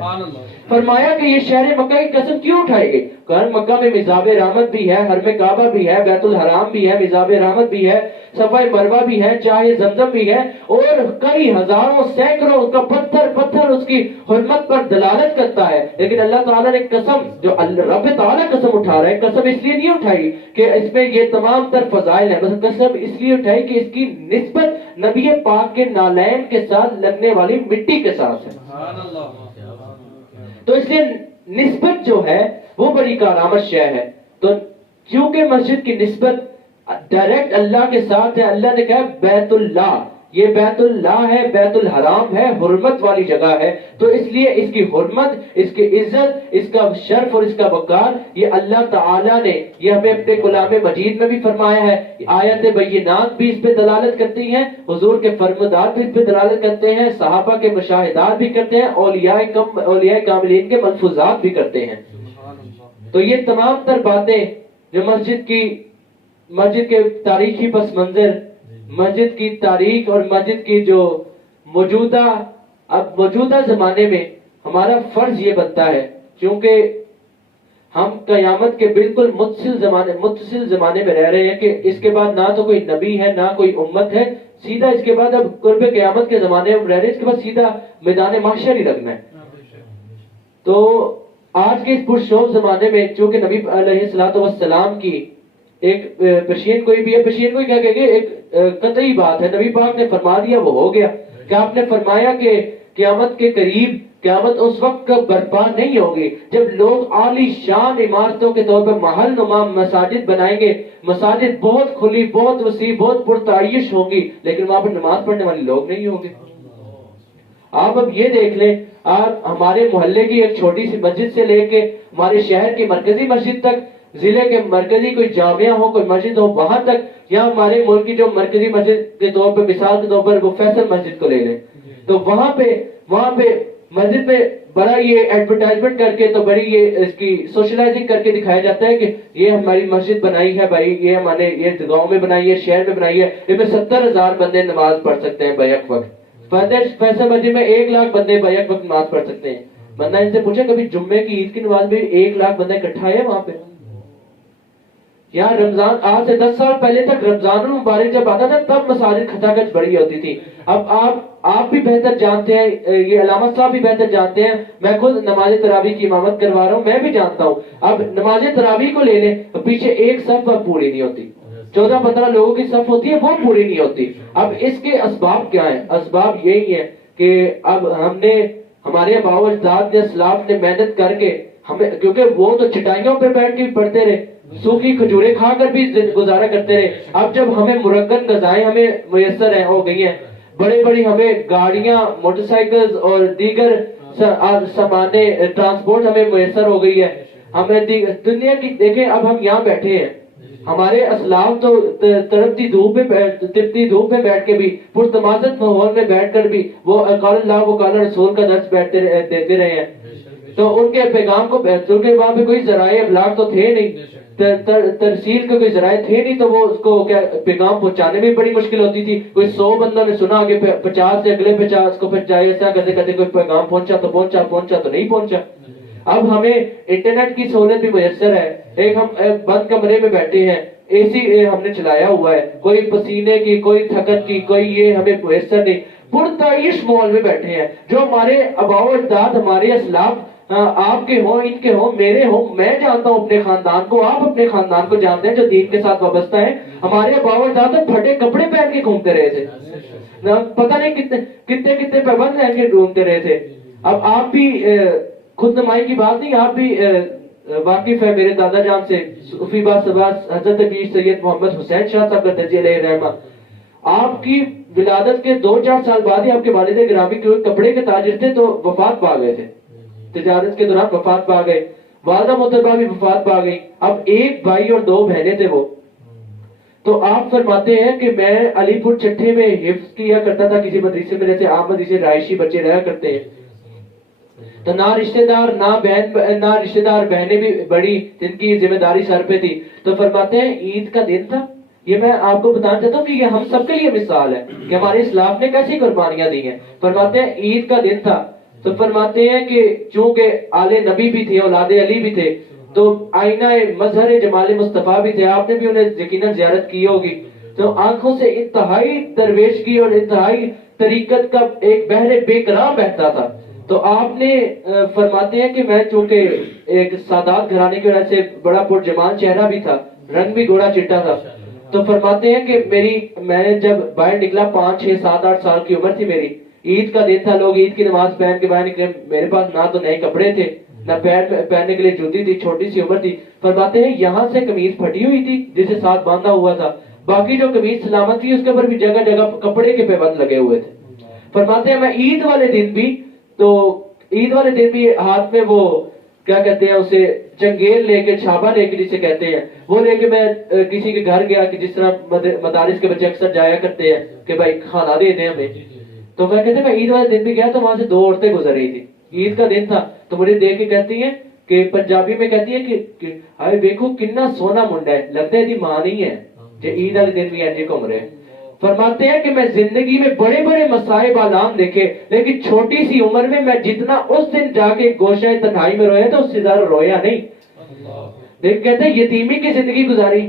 فرمایا کہ یہ شہر مکہ کی قسم کیوں اٹھائے گی؟ کہ مکہ میں مزاب رحمت بھی ہے، حرم کعبہ بھی ہے، بیت الحرام بھی ہے، مزاب رحمت بھی ہے، صفا مروہ بھی ہے، چاہے زمزم بھی ہے، اور کئی ہزاروں سینکڑوں اس کا پتھر اس کی حرمت پر دلالت کرتا ہے. لیکن اللہ تعالیٰ نے قسم، جو رب تعالیٰ قسم اٹھا رہا ہے، قسم اس لیے نہیں اٹھائی کہ اس میں یہ تمام تر فضائل ہیں، بس قسم اس لیے اٹھائی کہ اس کی نسبت نبی پاک کے نالین کے ساتھ لگنے والی مٹی کے ساتھ ہے. تو اس لیے نسبت جو ہے وہ بڑی کارآمد شے ہے. تو کیونکہ مسجد کی نسبت ڈائریکٹ اللہ کے ساتھ ہے، اللہ نے کہا بیت اللہ، یہ بیت اللہ ہے، بیت الحرام ہے، حرمت والی جگہ ہے. تو اس لیے اس کی حرمت، اس کی عزت، اس کا شرف اور اس کا وقار یہ اللہ تعالیٰ نے یہ ہمیں اپنے کلام مجید میں بھی فرمایا ہے. آیت بینات بھی اس پہ دلالت کرتی ہیں، حضور کے فرمودات بھی اس پہ دلالت کرتے ہیں، صحابہ کے مشاہدات بھی کرتے ہیں، اولیاء کاملین کے ملفوظات بھی کرتے ہیں. تو یہ تمام تر باتیں جو مسجد کے تاریخی پس منظر، مسجد کی تاریخ اور مسجد کی جو موجودہ زمانے میں ہمارا فرض یہ بنتا ہے، کیونکہ ہم قیامت کے بالکل متصل زمانے میں رہ رہے ہیں کہ اس کے بعد نہ تو کوئی نبی ہے نہ کوئی امت ہے، سیدھا اس کے بعد اب قرب قیامت کے زمانے میں رہ رہے ہیں، اس کے بعد سیدھا میدان محشر ہی لگنا ہے. تو آج کے اس پرشور زمانے میں چونکہ نبی علیہ الصلوۃ والسلام کی ایک پشین کوئی بھی ہے، پشین کوئی کیا کہے گے، ایک قطعی بات ہے، نبی پاک نے فرما دیا وہ ہو گیا. کہ آپ نے فرمایا کہ قیامت کے قریب، قیامت اس وقت کا برپا نہیں ہوگی جب لوگ عالی شان عمارتوں کے طور پر محل نما مساجد بنائیں گے، مساجد بہت کھلی، بہت وسیع، بہت پرتعیش ہوں گی، لیکن وہاں پر نماز پڑھنے والے لوگ نہیں ہوں گے. آپ اب یہ دیکھ لیں، آپ ہمارے محلے کی ایک چھوٹی سی مسجد سے لے کے ہمارے شہر کی مرکزی مسجد تک، ضلع کے مرکزی کوئی جامعہ ہو، کوئی مسجد ہو، وہاں تک، یا ہمارے ملک کی جو مرکزی مسجد کے طور پر مثال کے طور پر وہ فیصل مسجد کو لے لیں، تو وہاں پہ مسجد میں بڑا یہ ایڈورٹائزمنٹ کر کے، تو بڑی یہ اس کی سوشلائزنگ کر کے دکھایا جاتا ہے کہ یہ ہماری مسجد بنائی ہے بھائی، یہ ہم نے یہ گاؤں میں بنائی ہے، شہر میں بنائی ہے، اس میں 70,000 بندے نماز پڑھ سکتے ہیں بیک وقت. فیصل مسجد میں 1 لاکھ بندے بیک وقت نماز پڑھ سکتے ہیں. بندہ ان سے پوچھے کبھی جمعے کی عید کی نماز میں 1 لاکھ بندہ اکٹھا ہے وہاں پہ؟ یہاں رمضان آج سے 10 سال پہلے تک رمضان المبارک جب آتا تھا تب مساجد کھٹا کچ بڑی ہوتی تھی. اب آپ بھی بہتر جانتے ہیں، یہ علامت صاحب بھی بہتر جانتے ہیں، میں خود نماز تراویح کی امامت کروا رہا ہوں، میں بھی جانتا ہوں. اب نماز تراویح کو لے لیں، پیچھے ایک صف اب پوری نہیں ہوتی، 14-15 لوگوں کی صف ہوتی ہے، وہ پوری نہیں ہوتی. اب اس کے اسباب کیا ہیں؟ اسباب یہی ہیں کہ کہ اب ہم نے ہمارے آباء و اجداد نے اسلاف نے محنت کر کے ہمیں، کیونکہ وہ تو چٹائیوں پہ بیٹھ کے پڑھتے رہے، سوکھی کھجوریں کھا کر بھی گزارا کرتے رہے. اب جب ہمیں مرغن غذائیں ہمیں میسر ہیں ہو گئی ہیں، بڑی بڑی ہمیں گاڑیاں، موٹر سائیکل اور دیگر سامانے ٹرانسپورٹ ہمیں میسر ہو گئی ہے. ہمیں دنیا کی دیکھیں، اب ہم یہاں بیٹھے ہیں، ہمارے اسلاف تو تڑپتی دھوپ میں بیٹھ کے بھی، پرتمازت ماحول میں بیٹھ کر بھی وہ قال اللہ و قال رسول کا درس دیتے رہے ہیں. تو ان کے پیغام کو، کیونکہ وہاں پہ کوئی ذرائع ابلاغ تو تھے نہیں، ترسیل کے کوئی ذرائع تھے نہیں، تو وہ اس کو کیا پیغام پہنچانے میں بڑی مشکل ہوتی تھی. کوئی 100 بندوں نے سنا، آگے 50 سے اگلے 50 کو پہنچائے، ایسا کرتے کرتے کوئی پیغام پہنچا تو نہیں پہنچا. اب ہمیں انٹرنیٹ کی سہولت بھی میسر ہے. ایک ہم بند کمرے میں بیٹھے ہیں، اے سی ہم نے چلایا ہوا ہے، کوئی پسینے کی، کوئی تھکن کی، کوئی یہ ہمیں میسر نہیں. پرتعیش ماحول میں بیٹھے ہیں. جو ہمارے آباء و اجداد، ہمارے اسلاف، آپ کے ہوں، ان کے ہوں، میرے ہوں، میں جانتا ہوں اپنے خاندان کو، آپ اپنے خاندان کو جانتے ہیں جو دین کے ساتھ وابستہ ہیں. ہمارے آباء و اجداد پھٹے کپڑے پہن کے گھومتے رہے تھے، پتہ نہیں کتنے پابند پہن کے گھومتے رہے تھے. اب آپ بھی خود نمائی کی بات نہیں، آپ بھی واقف ہے میرے دادا جان سے، صوفی باز حضرت پیر سید محمد حسین شاہ صاحب رضی اللہ علیہ رحمہ. آپ کی ولادت کے 2-4 سال بعد ہی آپ کے والد گرامی کپڑے کے تاجر تھے تو وفات پا گئے تھے، تجارت کے دوران وفات پا گئے. والدہ محترمہ بھی وفات پا گئی. اب ایک بھائی اور 2 بہنیں تھے وہ. تو آپ فرماتے ہیں کہ میں علی پور چٹھے میں حفظ کیا کرتا تھا کسی مدرسے میں، جیسے عام مدرسے رہائشی بچے رہا کرتے ہیں. تو نہ رشتہ دار بہنیں بھی بڑی، جن کی ذمہ داری سر پہ تھی. تو فرماتے ہیں عید کا دن تھا. یہ میں آپ کو بتانا چاہتا ہوں کہ یہ ہم سب کے لیے مثال ہے کہ ہمارے اسلاف نے کیسی قربانیاں دی ہیں. فرماتے ہیں عید کا دن تھا. تو فرماتے ہیں کہ چونکہ آل نبی بھی تھے، اولاد علی بھی تھے، تو آئینہ مظہر جمال مصطفیٰ بھی تھے. آپ نے بھی انہیں یقیناً زیارت کی ہوگی. تو آنکھوں سے انتہائی درویش کی اور انتہائی طریقت کا ایک بحر بے قرار بہتا تھا. تو آپ نے فرماتے ہیں کہ میں چونکہ ایک سادات گھرانے کی وجہ سے بڑا پرجمال چہرہ بھی تھا، رنگ بھی گوڑا چٹا تھا. تو فرماتے ہیں کہ میں جب باہر نکلا، 5 6 7 8 سال کی عمر تھی میری، عید کا دن تھا، لوگ عید کی نماز پہن کے باہر نکلے. میرے پاس نہ تو نئے کپڑے تھے، نہ پہننے کے لیے جوتی تھی، چھوٹی سی عمر تھی. فرماتے ہیں یہاں سے قمیض پھٹی ہوئی تھی جسے ساتھ باندھا ہوا تھا، باقی جو قمیض سلامت تھی اس کے اوپر بھی جگہ جگہ کپڑے کے پیبند لگے ہوئے تھے. فرماتے ہیں میں عید والے دن بھی ہاتھ میں وہ کیا کہتے ہیں اسے، چنگیل لے کے، چھاپا لے کے جسے کہتے ہیں، وہ لے کے میں کسی کے گھر گیا، کہ جس طرح مدارس کے بچے اکثر جایا کرتے ہیں کہ بھائی کھانا دے دیں ہمیں. تو میں کہتے ہیں میں عید والے دن بھی گیا تو وہاں سے 2 عورتیں گزر رہی تھی. عید کا دن تھا تو مجھے دیکھ کے کہتی ہیں کہ پنجابی میں کہتی ہے کہ آئے دیکھو کتنا سونا منڈا ہے، لگتا ہے دی ماں نہیں ہے جو عید والے دن بھی ایجے گھوم رہے. فرماتے ہیں کہ میں زندگی میں بڑے بڑے مصائب آلام دیکھے، لیکن چھوٹی سی عمر میں جتنا اس دن جا کے گوشہ تنہائی میں رویا تھا اس سے زیادہ رویا نہیں. دیکھ کہتے ہیں یتیمی کی زندگی گزاری.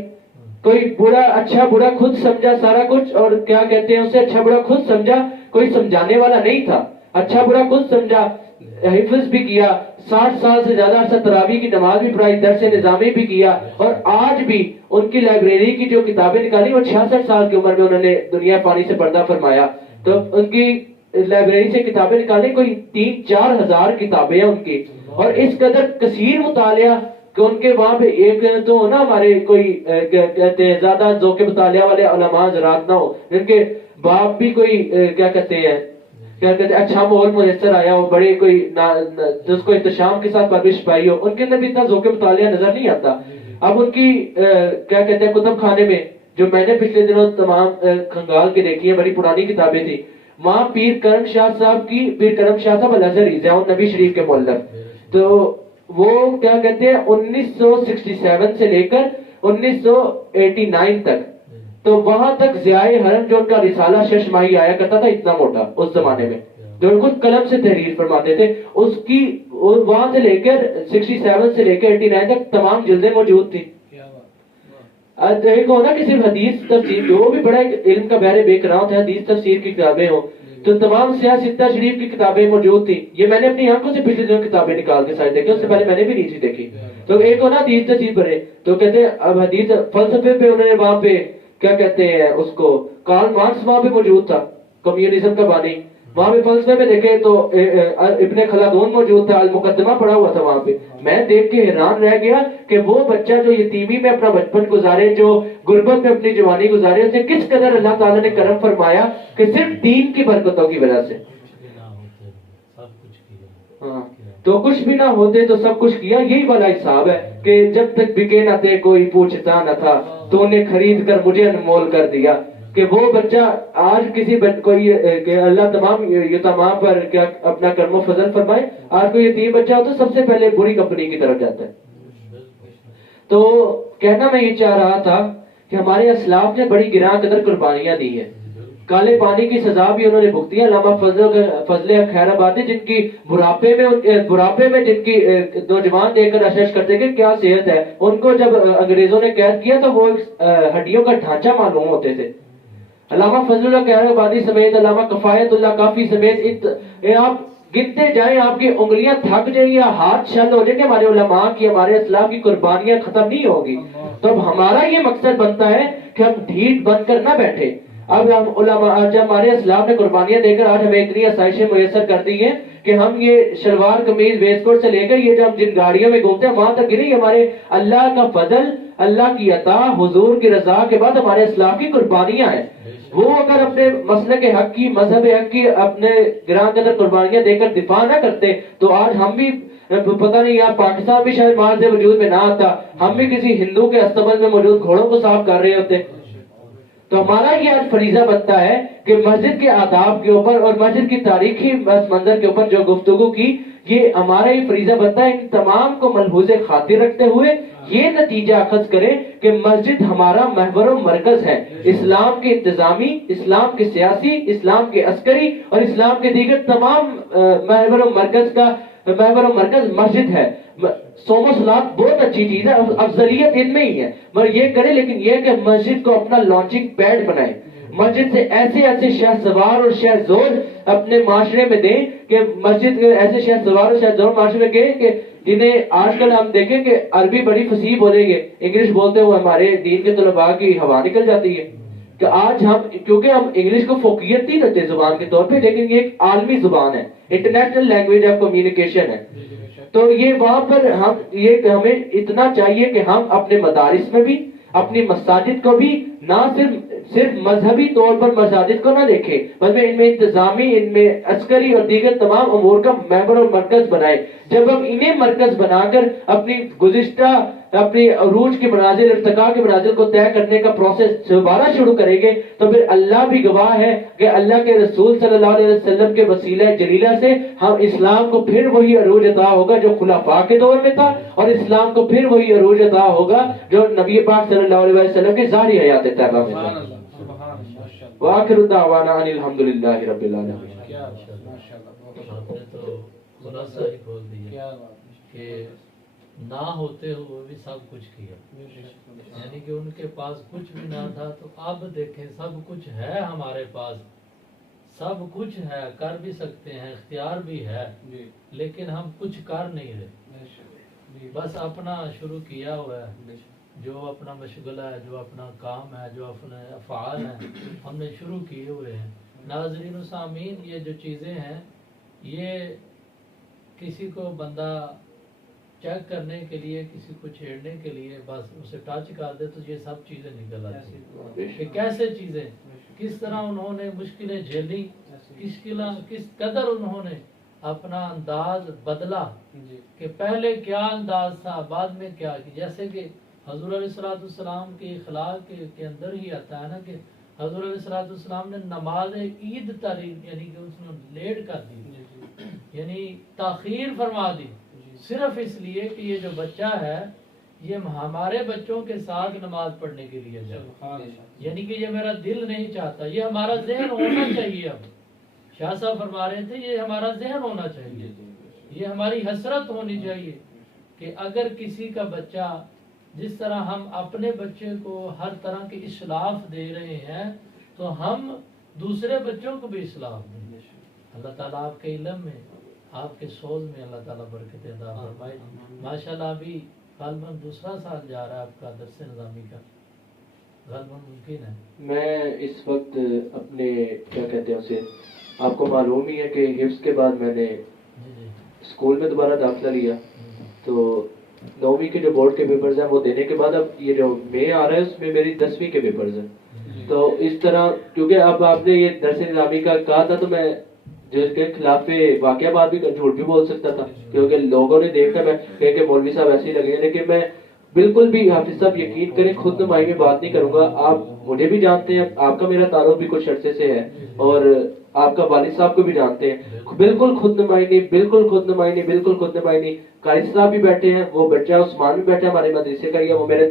کوئی برا اچھا برا خود سمجھا سارا کچھ، اور کیا کہتے ہیں اسے، اچھا برا خود سمجھا، کوئی سمجھانے والا نہیں تھا. اچھا برا خود سمجھا، حفظ بھی کیا، 60 سال سے زیادہ عرصہ تراویح کی نماز بھی پڑھائی، درس نظامی بھی کیا، اور آج بھی ان کی لائبریری کی جو کتابیں نکالی وہ 66 سال کی عمر میں انہوں نے دنیا فانی سے پردہ فرمایا. تو ان کی لائبریری سے کتابیں نکالنے کوئی 3-4 ہزار کتابیں ہیں ان کی، اور اس قدر کثیر مطالعہ کہ ان کے وہاں پہ ایک تو نا ہمارے کوئی کہتے ہیں زیادہ ذوق مطالعہ والے علماء حضرات نہ ہو، جن کے باپ بھی کوئی کیا کہتے ہیں اچھا ماحول میسر آیا ہو، بڑے کوئی جس کو احتشام کے ساتھ پرورش پائی ہو، ان کے اندر بھی اتنا ذوق مطالعہ نظر نہیں آتا. اب ان کی کیا کہتے ہیں کتب خانے میں جو میں نے پچھلے دنوں تمام کھنگال کے دیکھی ہیں، بڑی پرانی کتابیں تھی. وہاں پیر کرم شاہ صاحب الازہری ضیاء النبی شریف کے مؤلف، تو وہ کیا کہتے ہیں 1967 سے لے کر 1989 تک، تو وہاں تک ضیاء حرم جو ان کا رسالہ ششماہی آیا کرتا تھا اتنا موٹا اس زمانے میں، جو ان کو قلم سے تحریر فرماتے تھے، اس کی وہاں سے لے کر 67 سے لے کر 89 تک تمام جلدیں موجود تھی. ایک ہو نا کہ صرف حدیث تفسیر، جو بھی بڑا علم کا بحر بے قرار ہوتا ہے، حدیث تفسیر کی کتابیں ہوں، تو تمام سیاستہ شریف کی کتابیں موجود تھی. یہ میں نے اپنی آنکھوں سے پچھلے دنوں کتابیں نکال کے ساتھ دیکھی، اس سے پہلے میں نے بھی نہیں تھی دیکھی. تو ایک ہو نا حدیث تفسیر پڑھے، تو کہتے ہیں اب حدیث فلسفے پہ انہوں نے وہاں پہ کیا کہتے ہیں اس کو، کارل مارکس وہاں پہ موجود تھا، کمیونزم کا بانی. وہاں پہ فلسفے میں دیکھیں تو ابن خلدون موجود تھا، المقدمہ پڑھا ہوا تھا وہاں پہ. میں دیکھ کے حیران رہ گیا کہ وہ بچہ جو یتیمی میں اپنا بچپن گزارے، جو غربت میں اپنی جوانی گزارے، اسے کس قدر اللہ تعالیٰ نے کرم فرمایا کہ صرف دین کی برکتوں کی وجہ سے. ہاں تو کچھ بھی نہ ہوتے تو سب کچھ کیا. یہی والا حساب ہے کہ جب تک بکے نہ تھے کوئی پوچھتا نہ تھا، تو نے خرید کر مجھے انمول کر دیا. کہ وہ بچہ آج کسی کہ اللہ تمام یتیماں پر کیا اپنا کرم و فضل فرمائے، آج کوئی یتیم بچہ ہو تو سب سے پہلے بری کمپنی کی طرف جاتا ہے. تو کہنا میں یہ چاہ رہا تھا کہ ہمارے اسلاف نے بڑی گراں قدر قربانیاں دی ہیں. کالے پانی کی سزا بھی انہوں نے بھگتی ہے. علامہ فضل خیر آبادی جن کی بڑھاپے میں جن کی نوجوان دیکھ کر اشش کرتے کہ کیا صحت ہے، ان کو جب انگریزوں نے قید کیا تو وہ ہڈیوں کا ڈھانچہ معلوم ہوتے تھے. علامہ فضل اللہ خیر آبادی سمیت، علامہ کفایت اللہ کافی سمیت، آپ گنتے جائیں آپ کی انگلیاں تھک جائیں یا ہاتھ شل ہو جائیں کہ ہمارے علماء کی، ہمارے اسلام کی قربانیاں ختم نہیں ہوگی. تو اب ہمارا یہ مقصد بنتا ہے کہ ہم ڈھیٹ بن کر نہ بیٹھے. اب ہم علماء، جب ہمارے اسلام نے قربانیاں دے کر آج ہمیں اتنی آسائشیں میسر کر دی ہیں کہ ہم یہ شلوار قمیض ویسٹ کوٹ سے لے کر یہ جو ہم جن گاڑیوں میں گھومتے ہیں وہاں تک گری. ہمارے اللہ کا فضل، اللہ کی عطا، حضور کی رضا کے بعد ہمارے اسلام کی قربانیاں ہیں. وہ اگر اپنے مسلک حق کی، مذہب حق کی اپنے گراں قدر قربانیاں دے کر دفاع نہ کرتے تو آج ہم بھی پتہ نہیں یار پاکستان بھی شاید معاذ وجود میں نہ آتا، ہم بھی کسی ہندو کے استبل میں موجود گھوڑوں کو صاف کر رہے ہوتے. تو ہمارا یہ آج فریضہ بنتا ہے کہ مسجد کے آداب کے اوپر اور مسجد کی تاریخی منظر کے اوپر جو گفتگو کی، یہ ہمارا یہ فریضہ بنتا ہے ان تمام کو ملحوظ خاطر رکھتے ہوئے یہ نتیجہ اخذ کرے کہ مسجد ہمارا محور و مرکز ہے. اسلام کے انتظامی، اسلام کے سیاسی، اسلام کے عسکری اور اسلام کے دیگر تمام محور و مرکز مسجد ہے. صوم و صلات بہت اچھی چیز ہے، افضلیت ان میں ہی ہے، مگر یہ کرے لیکن یہ کہ مسجد کو اپنا لانچنگ پیڈ بنائے. مسجد سے ایسے شہ سوار اور شہ زور اپنے معاشرے میں دیں کہ مسجد کے ایسے شہ سوار اور شہ زور معاشرے میں دیں کہ جنہیں آج کل ہم دیکھیں کہ عربی بڑی فصیح بولیں گے، انگلش بولتے ہوئے ہمارے دین کے طلباء کی ہوا نکل جاتی ہے. کہ آج ہم کیونکہ ہم انگلش کو فوقیت نہیں رکھتے زبان کے طور پہ، لیکن یہ ایک عالمی زبان ہے، انٹرنیشنل لینگویج آف کمیونیکیشن ہے. تو یہ وہاں پر ہمیں اتنا چاہیے کہ ہم اپنے مدارس میں بھی، اپنی مساجد کو بھی نہ صرف مذہبی طور پر مساجد کو نہ دیکھیں بلکہ ان میں انتظامی، ان میں عسکری اور دیگر تمام امور کا محور اور مرکز بنائے. جب ہم انہیں مرکز بنا کر اپنی گزشتہ اپنی عروج کے منازل، ارتقاء کے منازل کو طے کرنے کا پروسیس دوبارہ شروع کریں گے تو پھر اللہ بھی گواہ ہے کہ اللہ کے رسول صلی اللہ علیہ وسلم کے وسیلہ جلیلہ سے ہم اسلام کو پھر وہی عروج عطا ہوگا جو خلفاء کے دور میں تھا، اور اسلام کو پھر وہی عروج عطا ہوگا جو نبی پاک صلی اللہ علیہ وسلم کی ظاہری حیات طیبہ میں تھا. وآخر دعوانا ان الحمدللہ رب العالمین. آپ نے تو خلاصہ ہی کھول دیا کہ نہ ہوتے ہوئے بھی سب کچھ کیا، یعنی کہ ان کے پاس کچھ بھی نہ تھا تو اب دیکھیں سب کچھ ہے ہمارے پاس، سب کچھ ہے، کر بھی سکتے ہیں، اختیار بھی ہے، لیکن ہم کچھ کر نہیں رہے. بس اپنا شروع کیا ہوا ہے، جو اپنا مشغلہ ہے، جو اپنا کام ہے، جو اپنے افعال ہیں ہم نے شروع کیے ہوئے ہیں. ناظرین و سامعین، یہ جو چیزیں ہیں یہ کسی کو بندہ چیک کرنے کے لیے، کسی کو چھیڑنے کے لیے بس اسے ٹچ کر دے تو یہ سب چیزیں نکل آتی ہیں کہ کیسے چیزیں، کس طرح انہوں نے مشکلیں جھیلی، کس قدر انہوں نے اپنا انداز بدلا کہ پہلے کیا انداز تھا بعد میں کیا. جیسے کہ حضور علیہ السلام کی اخلاق کے اندر ہی آتا ہے نا کہ حضور علیہ السلام نے نماز عید تاریخ یعنی کہ اس نے لیٹ کر دی، یعنی تاخیر فرما دی، صرف اس لیے کہ یہ جو بچہ ہے یہ ہمارے بچوں کے ساتھ نماز پڑھنے کے لیے جائے، یعنی کہ یہ میرا دل نہیں چاہتا، یہ ہمارا ذہن ہونا چاہیے. اب شاہ صاحب فرما رہے تھے یہ ہمارا ذہن ہونا چاہیے، یہ ہماری حسرت ہونی چاہیے کہ اگر کسی کا بچہ، جس طرح ہم اپنے بچے کو ہر طرح کی اصلاح دے رہے ہیں تو ہم دوسرے بچوں کو بھی اصلاح دیں. اللہ تعالیٰ آپ کے علم میں، آپ کے سوز میں اللہ تعالیٰ برکت عطا فرمائے. ماشاءاللہ ابھی غالباً دوسرا سال جا رہا ہے آپ کا درس نظامی کا، غالباً ممکن ہے. میں اس وقت اپنے کیا کہتے ہیں اسے آپ کو معلوم ہی ہے کہ حفظ کے بعد میں نے اسکول میں دوبارہ داخلہ لیا، تو 9ویں کے جو بورڈ کے پیپرز ہیں وہ دینے کے بعد اب یہ جو مئی آ رہا ہے اس میں میری 10ویں کے پیپرز ہیں. تو اس طرح کیونکہ اب آپ نے یہ درس نظامی کا کہا تھا تو میں جس کے خلاف واقعہ بات بھی جھوٹ بھی بول سکتا تھا، کیونکہ لوگوں نے دیکھا میں کہ مولوی صاحب ایسے ہی لگے ہیں، لیکن میں بالکل بھی حافظ صاحب یقین کریں خود نمائی میں بات نہیں کروں گا. آپ مجھے بھی جانتے ہیں، آپ کا میرا تعلق بھی کچھ عرصے سے ہے، اور آپ کا والد صاحب کو بھی جانتے ہیں. بالکل خود نمائی نہیں، بالکل خود نمائی نہیں، بالکل خود نمائی نہیں. قاری صاحب بھی بیٹھے ہیں، وہ بچہ عثمان بھی بیٹھا ہے ہمارے مدرسے کا، یہ وہ میرے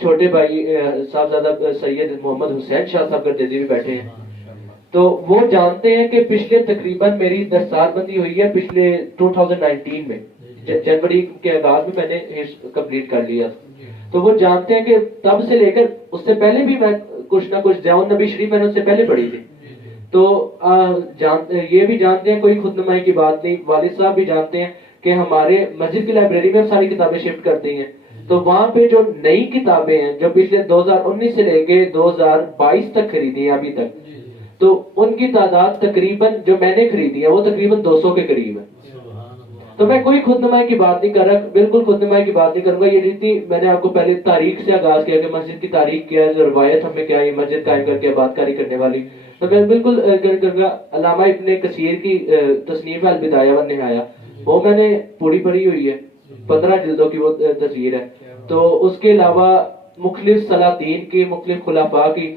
چھوٹے بھائی صاحبزادہ سید محمد حسین شاہ صاحب گردیزی بھی بیٹھے ہیں. تو وہ جانتے ہیں کہ پچھلے تقریباً میری دستار بندی ہوئی ہے پچھلے 2019 میں، جنوری کے آغاز میں نے کمپلیٹ کر لیا. تو وہ جانتے ہیں کہ تب سے لے کر اس سے پہلے بھی میں کچھ نہ کچھ ضیاء النبی شریف میں نے اس سے پہلے پڑھی تھی. تو یہ بھی جانتے ہیں کوئی خود نمائی کی بات نہیں. والد صاحب بھی جانتے ہیں کہ ہمارے مسجد کی لائبریری میں ساری کتابیں شفٹ کر دی ہیں، تو وہاں پہ جو نئی کتابیں ہیں جو پچھلے 2019 سے لے کے 2022 تک خریدی ہیں ابھی تک، تو ان کی تعداد تقریباً جو میں نے خریدی ہے وہ تقریباً 200 کے قریب ہے. تو میں کوئی خود نمائی کی بات نہیں کر رہا، بالکل خود نمائی کی بات نہیں کروں گا. یہ جتنی میں نے آپ کو پہلے تاریخ سے آغاز کیا کہ مسجد کی تاریخ کیا ہے، جو روایت ہمیں کیا ہے مسجد قائم کر کے آباد کاری کرنے والی، تو میں بالکل کروں گا. علامہ ابن کثیر کی تصنیف البدایہ والنہایہ وہ میں نے پوری پڑھی ہوئی ہے، 15 جلدوں کی وہ تصویر ہے. تو اس کے علاوہ مختلف سلاطین کی، مختلف خلفاء کی،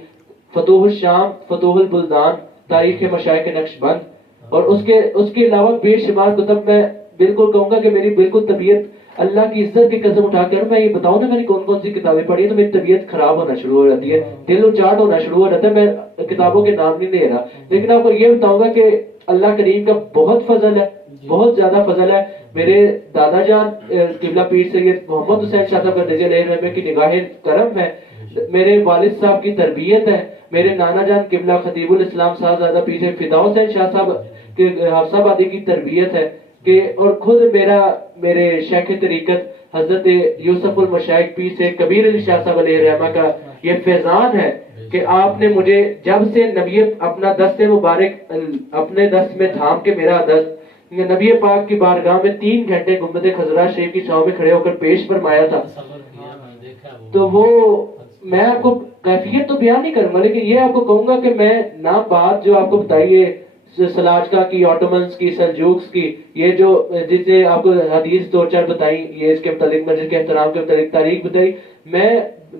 فتوح الشام، فتوح البلدان، تاریخ مشائخ نقش بند، اور اس کے علاوہ بے شمار کتب. میں بالکل کہوں گا کہ میری بالکل طبیعت اللہ کی عزت کی قسم اٹھا کر میں یہ بتاؤں نا میں نے کون کون سی کتابیں پڑھی ہیں تو میری طبیعت خراب ہونا شروع ہو جاتی ہے، دل اچاٹ ہونا شروع ہو جاتا ہے. میں کتابوں کے نام نہیں لے رہا، لیکن آپ کو یہ بتاؤں گا کہ اللہ کریم کا بہت فضل ہے، بہت زیادہ فضل ہے. میرے دادا جان قبلہ پیر سید محمد حسین شاہ صاحب رضی اللہ عنہ کی نگاہ کرم ہے، میرے والد صاحب کی تربیت ہے، میرے نانا جان قبلہ خطیب الاسلام صاحبزادہ پیر فدا حسین شاہ صاحب کے حفصہ آبادی کی تربیت ہے کہ، اور خود میرے شیخ طریقت حضرت یوسف المشائخ پیر سے کبیر علی شاہ صاحب علیہ رحمہ کا یہ فیضان ہے کہ آپ نے مجھے جب سے نبی اپنا دست مبارک اپنے دست میں تھام کے میرا دست نبی پاک کی بارگاہ میں 3 گھنٹے گنبد خضرا شریف کی چھاؤں میں کھڑے ہو کر پیش فرمایا تھا. تو وہ میں آپ کو کیفیت تو بیان نہیں کروں گا، لیکن یہ آپ کو کہوں گا کہ میں نہ بات جو آپ کو بتائیے سلاجقہ کی، آٹومنس کی، سلجوکس کی، یہ جو جس نے آپ کو حدیث 2-4 بتائی، یہ اس کے متعلق مسجد کے احترام کے متعلق تاریخ بتائی، میں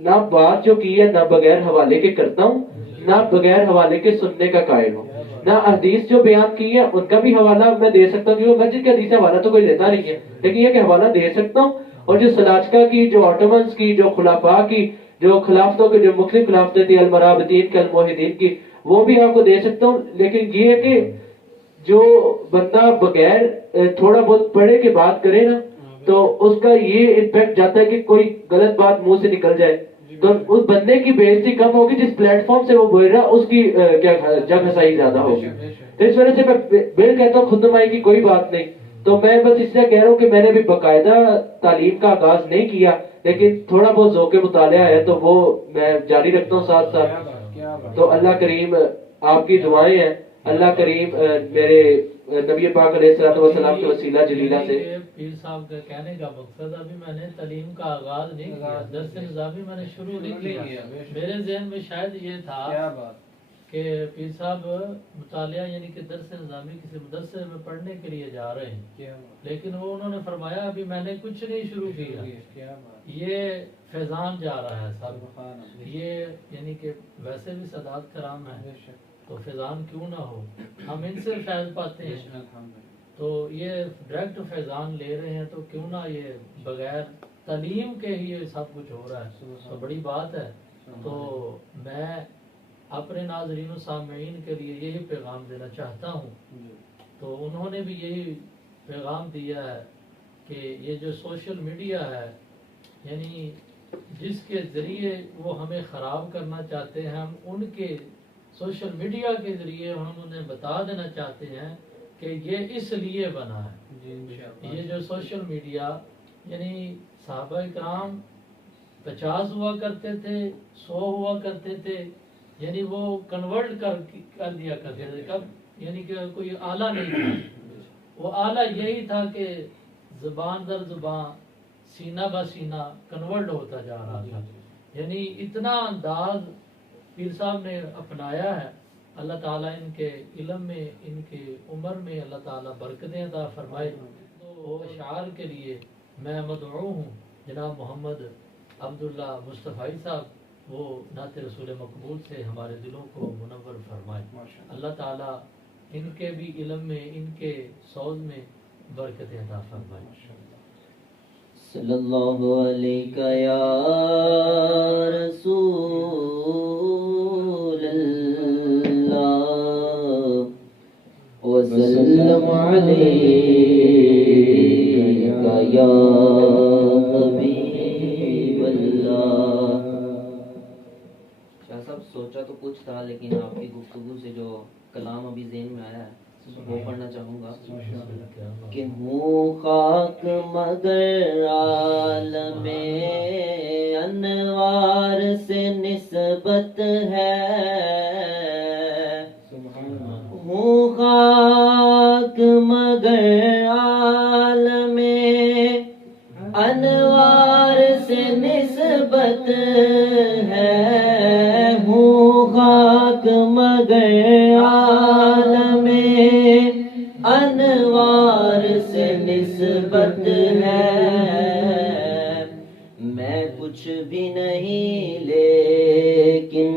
نہ بات جو کی ہے نہ بغیر حوالے کے کرتا ہوں، نہ بغیر حوالے کے سننے کا قائل ہوں. نہ حدیث جو بیان کی ہے ان کا بھی حوالہ میں دے سکتا ہوں، کیونکہ مسجد کے حدیث کا حوالہ تو کوئی لیتا نہیں ہے، لیکن یہ کہ حوالہ دے سکتا ہوں. اور جو سلاجقہ کی، جو آٹومنس کی، جو خلفاء کی، جو خلافتوں کے جو مختلف خلافتیں تھی، المرابطین کی، الموحدین کی، وہ بھی آپ کو دے سکتا ہوں. لیکن یہ ہے کہ جو بندہ بغیر تھوڑا بہت پڑھے کے بات کرے نا تو اس کا یہ امپیکٹ جاتا ہے کہ کوئی غلط بات منہ سے نکل جائے تو اس بندے کی بے عزتی کم ہوگی جس پلیٹ فارم سے وہ بول رہا اس کی جگ ہسائی زیادہ ہوگی. تو اس وجہ سے میں بل کہتا ہوں خود نمائی کی کوئی بات نہیں. تو میں بس اس لیے کہہ رہا ہوں کہ میں نے ابھی باقاعدہ تعلیم کا آغاز نہیں کیا، لیکن تھوڑا بہت ذوق مطالعہ ہے تو وہ میں جاری رکھتا ہوں ساتھ ساتھ. تو اللہ کریم آپ کی دعائیں ہیں، اللہ کریم میرے نبی پاک علیہ الصلوۃ والسلام کے وسیلہ جلیلہ سے. پیر صاحب کا کہنے کا مقصد ابھی میں نے تعلیم کا آغاز نہیں کیا، درس نظامی میں نے شروع نہیں کیا. میرے ذہن میں شاید یہ تھا کہ پیر صاحب مطالعہ یعنی کہ درس نظامی کسی مدرسے میں پڑھنے کے لیے جا رہے ہیں، لیکن وہ انہوں نے فرمایا ابھی میں نے کچھ نہیں شروع کیا، یہ فیضان جا رہا ہے صاحب. یہ یعنی کہ ویسے بھی سادات کرام ہے تو فیضان کیوں نہ ہو، ہم ان سے فیض پاتے ہیں تو یہ ڈائریکٹ فیضان لے رہے ہیں، تو کیوں نہ یہ بغیر تعلیم کے ہی یہ سب کچھ ہو رہا ہے تو بڑی بات ہے. تو میں اپنے ناظرین و سامعین کے لیے یہی پیغام دینا چاہتا ہوں. تو انہوں نے بھی یہی پیغام دیا ہے کہ یہ جو سوشل میڈیا ہے یعنی جس کے ذریعے وہ ہمیں خراب کرنا چاہتے ہیں، ہم ان کے سوشل میڈیا کے ذریعے ہم انہیں بتا دینا چاہتے ہیں کہ یہ اس لیے بنا ہے. یہ جو سوشل میڈیا یعنی صحابہ کرام 50 ہوا کرتے تھے، 100 ہوا کرتے تھے، یعنی وہ کنورٹ کر دیا کرتے تھے. یعنی کہ کوئی آلہ نہیں تھا، وہ آلہ یہی تھا کہ زبان در زبان، سینہ بہ سینہ کنورٹ ہوتا جا رہا تھا. یعنی اتنا انداز پیر صاحب نے اپنایا ہے. اللہ تعالیٰ ان کے علم میں، ان کے عمر میں اللہ تعالیٰ برکتیں عطا فرمائے. تو اشعار کے لیے میں مدعو ہوں جناب محمد عبداللہ مصطفی صاحب، وہ نعت رسول مقبول سے ہمارے دلوں کو منور فرمائے. اللہ تعالیٰ ان کے بھی علم میں، ان کے سوز میں برکتیں عطا فرمائے. صلی اللہ علیہ یا رسول اللہ وسلم علیہ یا حبیب اللہ. شاہ صاحب سوچا تو کچھ تھا، لیکن آپ کی گفتگو سے جو کلام ابھی ذہن میں آیا ہے وہ پڑھنا چاہوں گا کہ ہوں خاک مگر عالم انوار سے نسبت ہے، ہوں خاک مگر عالم انوار سے نسبت ہے، ہوں خاک مگر عالم انوار سے نسبت ہے. میں کچھ بھی نہیں لیکن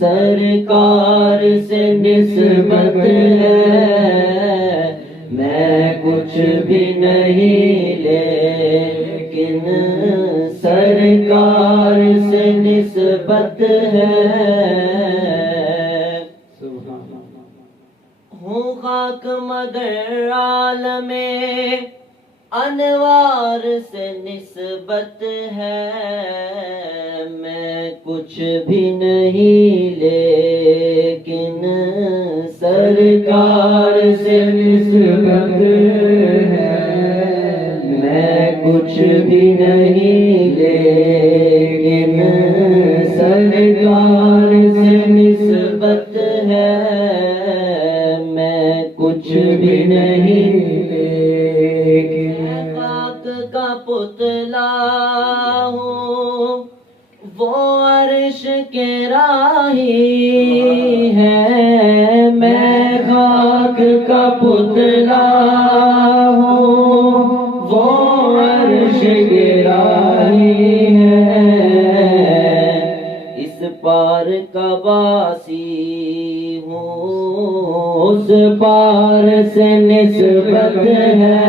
سرکار سے نسبت ہے، میں کچھ بھی نہیں لیکن سرکار سے نسبت ہے. ہوں خاک مگر عالم انوار سے نسبت ہے، میں کچھ بھی نہیں لیکن سرکار سے نسبت ہے، میں کچھ بھی نہیں لیکن سرکار سے نسبت ہے، میں کچھ بھی نہیں لیکن خاک کا پتلا ہوں، وہ عرش کے راہی ہے، میں خاک کا پتلا ہوں، وہ عرش کے راہی ہے، اس پار کا باسی ہوں، اس پار سے نسبت ہے،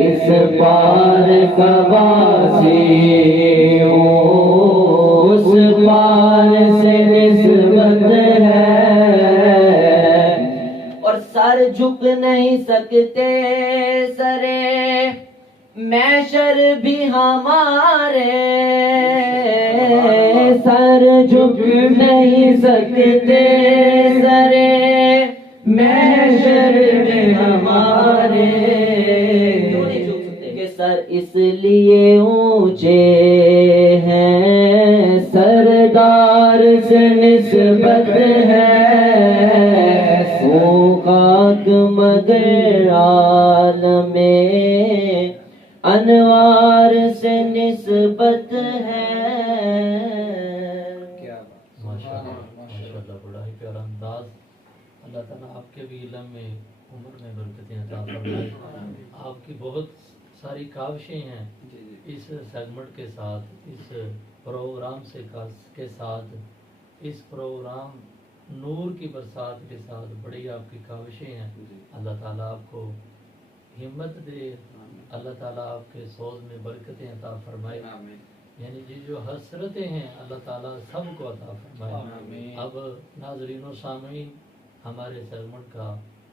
اس پار کا باسی ہوں، اس پار سے نسبت ہے. اور سر جھک نہیں سکتے سرے محشر بھی ہمارے، سر جھک نہیں سکتے سرے محشر بھی ہمارے. کیوں نہیں جھک سکتے؟ کہ سر اس لیے اونچے ہیں، سردار سے نسبت ہے، ہوں خاک مگر عالم انوار سے نسبت ہے. ماشاءاللہ بڑا ہی پیارا انداز. اللہ تعالیٰ آپ کے بھی علم میں، عمر میں برکتیں عطا فرمائے. آپ کی بہت ساری کاوشیں ہیں اس سیگمنٹ کے ساتھ، اس پروگرام کے ساتھ، اس پروگرام نور کی برسات کے ساتھ بڑی آپ کی کاوشیں ہیں. اللہ تعالیٰ آپ کو ہمت دے، اللہ تعالیٰ آپ کے سوز میں برکتیں عطا فرمائے. یعنی جو حسرتیں ہیں اللہ تعالیٰ سب کو عطا فرمائے. اب ناظرین و سامعین، ہمارے سیگمنٹ کا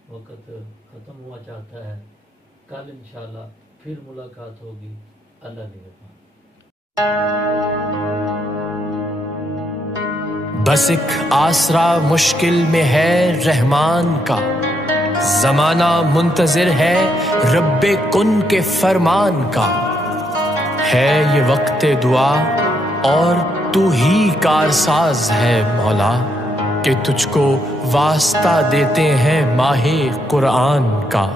وقت ختم ہوا چاہتا ہے. کل انشاءاللہ پھر ملاقات ہوگی. اللہ نگہبان. بس ایک آسرا مشکل میں ہے رحمان کا، زمانہ منتظر ہے رب کن کے فرمان کا. ہے یہ وقت دعا اور تو ہی کارساز ہے مولا، کہ تجھ کو واسطہ دیتے ہیں ماہ قرآن کا۔